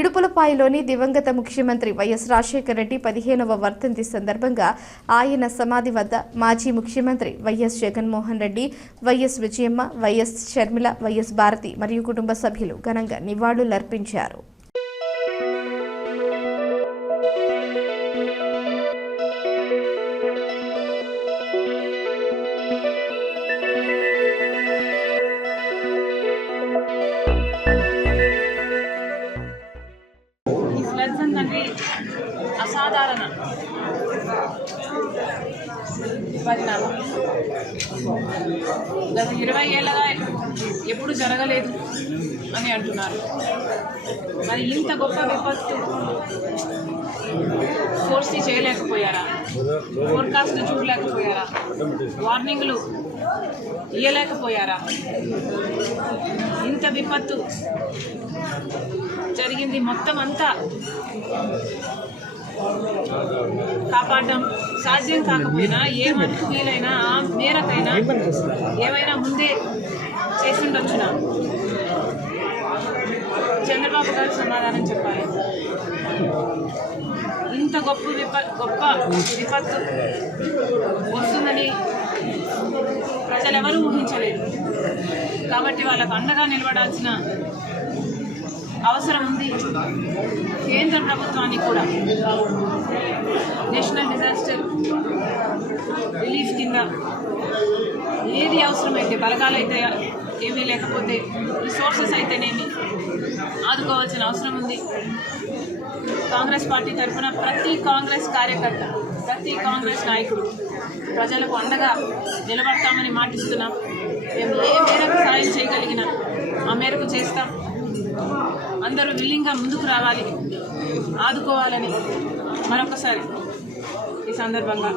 ఇడుపులపాయలోని దివంగత ముఖ్యమంత్రి వైఎస్ రాజశేఖర రెడ్డి 15వ వర్ధంతి సందర్భంగా ఆయన సమాధి వద్ద మాజీ ముఖ్యమంత్రి YS Jaganmohan Reddy, YS Vijayamma, YS Sharmila, YS Bharathi మరియు కుటుంబ సభ్యులు ఘనంగా నివాళులర్పించారు. అసాధారణ పరిణామం. గత 20 ఏళ్ళగా ఎప్పుడు జరగలేదు అని అంటున్నారు. మరి ఇంత గొప్ప విపత్తు ఫోర్సీ చేయలేకపోయారా? ఫోర్కాస్ట్ చూడలేకపోయారా? వార్నింగ్లు ఇయ్యలేకపోయారా? ఇంత విపత్తు జరిగింది. మొత్తం అంతా కాపాడడం సాధ్యం కాకపోయినా ఏ మనకు వీలైనా ఆ మేరకైనా ఏమైనా ముందే చేసి ఉండొచ్చునా? చంద్రబాబు గారు సమాధానం చెప్పాలి. ఇంత గొప్ప విపత్తు వస్తుందని ప్రజలెవరూ ఊహించలేదు. కాబట్టి వాళ్ళకు అండగా నిలబడాల్సిన అవసరం ఉంది. కేంద్ర ప్రభుత్వానికి కూడా నేషనల్ డిజాస్టర్ రిలీఫ్ కింద ఏది అవసరమైతే, బలగాలైతే ఏమీ లేకపోతే రిసోర్సెస్ అయితేనేమి ఆదుకోవాల్సిన అవసరం ఉంది. కాంగ్రెస్ పార్టీ తరఫున ప్రతి కాంగ్రెస్ కార్యకర్త, ప్రతి కాంగ్రెస్ నాయకుడు ప్రజలకు అండగా నిలబడతామని మాటిస్తున్నాం. మేము ఏ మేరకు సాయం చేయగలిగినా ఆ మేరకు చేస్తాం. అందరూ విల్లింగ్గా ముందుకు రావాలి, ఆదుకోవాలని మరొకసారి ఈ సందర్భంగా